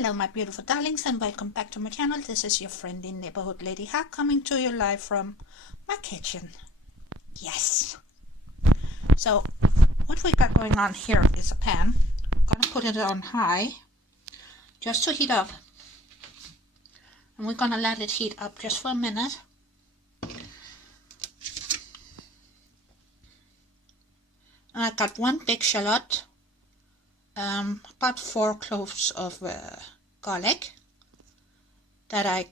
Hello my beautiful darlings and welcome back to my channel. This is your friendly neighborhood lady Hack coming to you live from my kitchen. Yes. So what we got going on here is a pan. I'm gonna put it on high just to heat up. And we're gonna let it heat up just for a minute. And I got one big shallot, about 4 cloves of garlic that I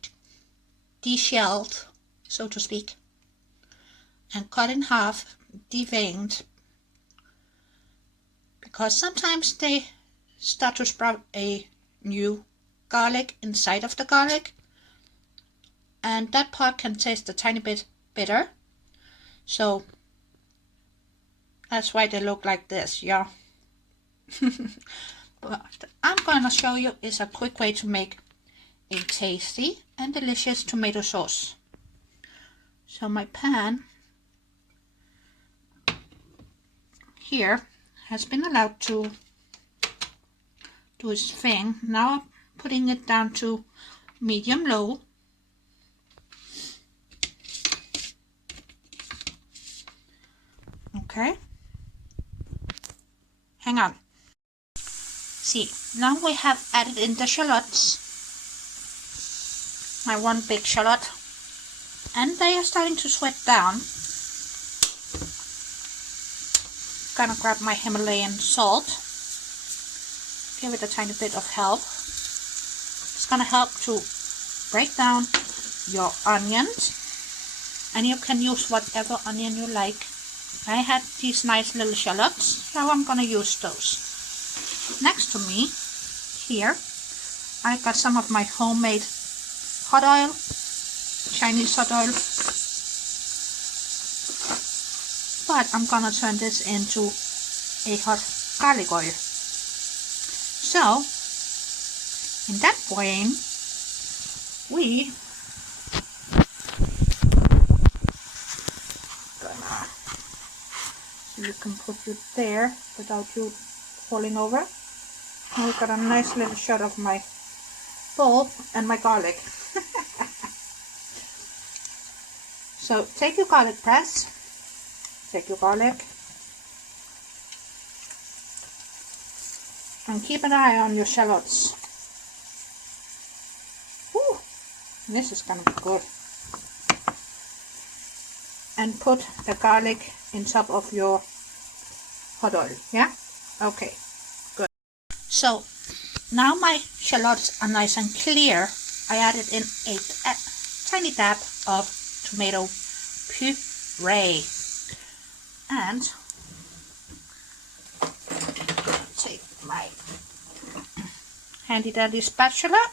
de-shelled, so to speak, and cut in half, deveined, because sometimes they start to sprout a new garlic inside of the garlic, and that part can taste a tiny bit bitter, so that's why they look like this, yeah. What I'm gonna show you is a quick way to make a tasty and delicious tomato sauce. So my pan here has been allowed to do its thing. Now I'm putting it down to medium low. Okay, hang on. See, now we have added in the shallots, my one big shallot, and they are starting to sweat down. Gonna grab my Himalayan salt, give it a tiny bit of help. It's gonna help to break down your onions, and you can use whatever onion you like. I had these nice little shallots, so I'm gonna use those. Next to me here I got some of my homemade hot oil, Chinese hot oil, but I'm gonna turn this into a hot garlic oil. So in that way we gonna, so you can put it there without you falling over. And we've got a nice little shot of my bowl and my garlic. So take your garlic press, take your garlic, and keep an eye on your shallots. Woo, this is gonna be good. And put the garlic in top of your hot oil, yeah? Okay, good. So now my shallots are nice and clear. I added in a tiny dab of tomato puree, and take my handy dandy spatula,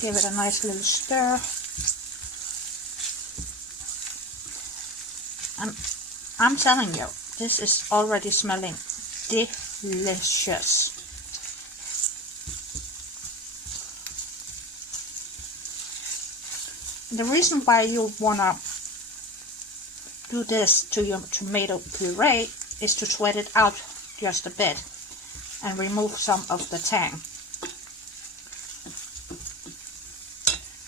give it a nice little stir, and I'm telling you, this is already smelling delicious. The reason why you wanna do this to your tomato puree is to sweat it out just a bit and remove some of the tang.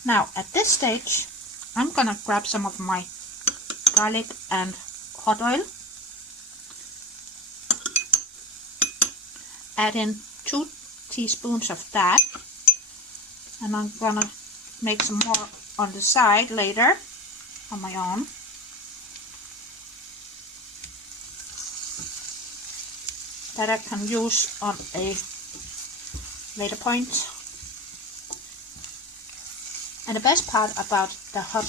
Now at this stage I'm gonna grab some of my garlic and hot oil, add in 2 teaspoons of that, and I'm gonna make some more on the side later on my own. That I can use on a later point. And the best part about the hot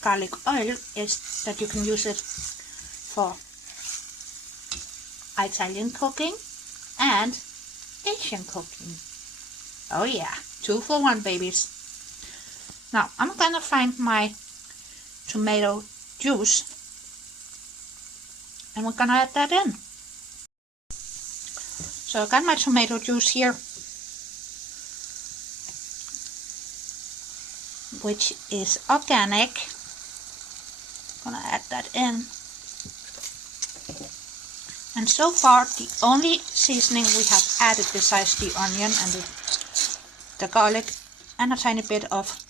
garlic oil is that you can use it for Italian cooking and Asian cooking. Oh yeah, 2 for 1 babies. Now I'm gonna find my tomato juice and we're gonna add that in. So I got my tomato juice here, which is organic. I'm gonna add that in. And so far, the only seasoning we have added besides the onion and the garlic and a tiny bit of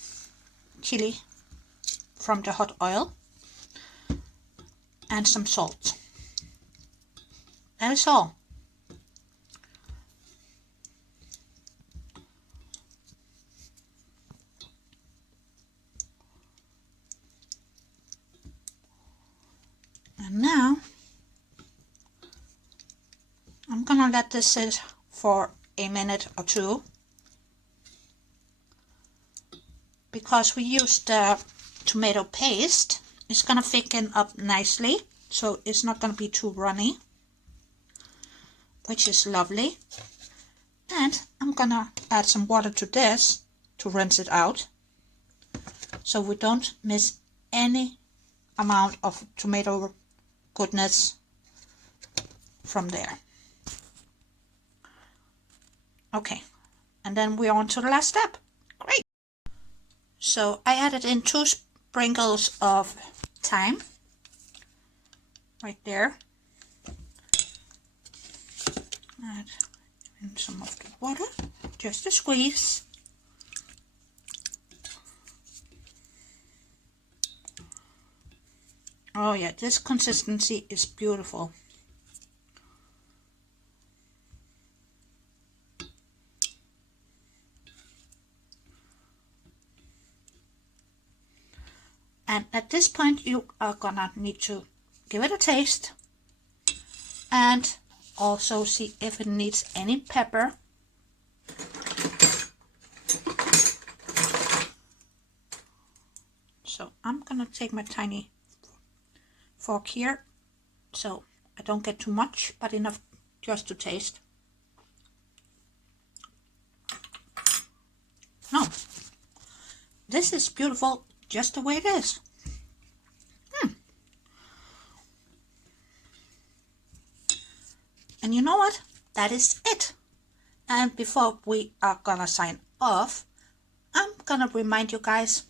chili from the hot oil and some salt. That is all. And now I'm gonna let this sit for a minute or two, because we used the tomato paste. It's gonna thicken up nicely, so it's not gonna be too runny, which is lovely. And I'm gonna add some water to this to rinse it out, so we don't miss any amount of tomato goodness from there. Okay, and then we're on to the last step. Great. So I added in 2 sprinkles of thyme right there. Add in some of the water, just a squeeze. Oh yeah, this consistency is beautiful. And at this point you are gonna need to give it a taste and also see if it needs any pepper. So I'm gonna take my tiny fork here so I don't get too much, but enough just to taste. No, this is beautiful just the way it is. And you know what? That is it. And before we are gonna sign off, I'm gonna remind you guys,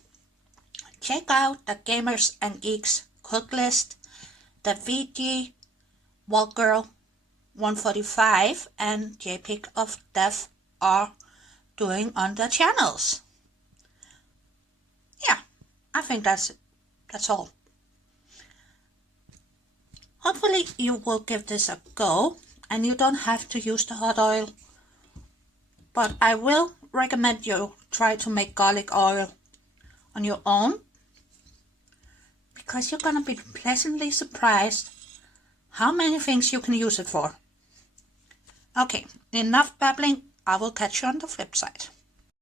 check out the Gamers and Geeks cook list, the VG Wall Girl 145 and JPEG of Death are doing on the channels. Yeah, I think that's all. Hopefully you will give this a go and you don't have to use the hot oil, but I will recommend you try to make garlic oil on your own, because you're gonna be pleasantly surprised how many things you can use it for. Okay, enough babbling. I will catch you on the flip side.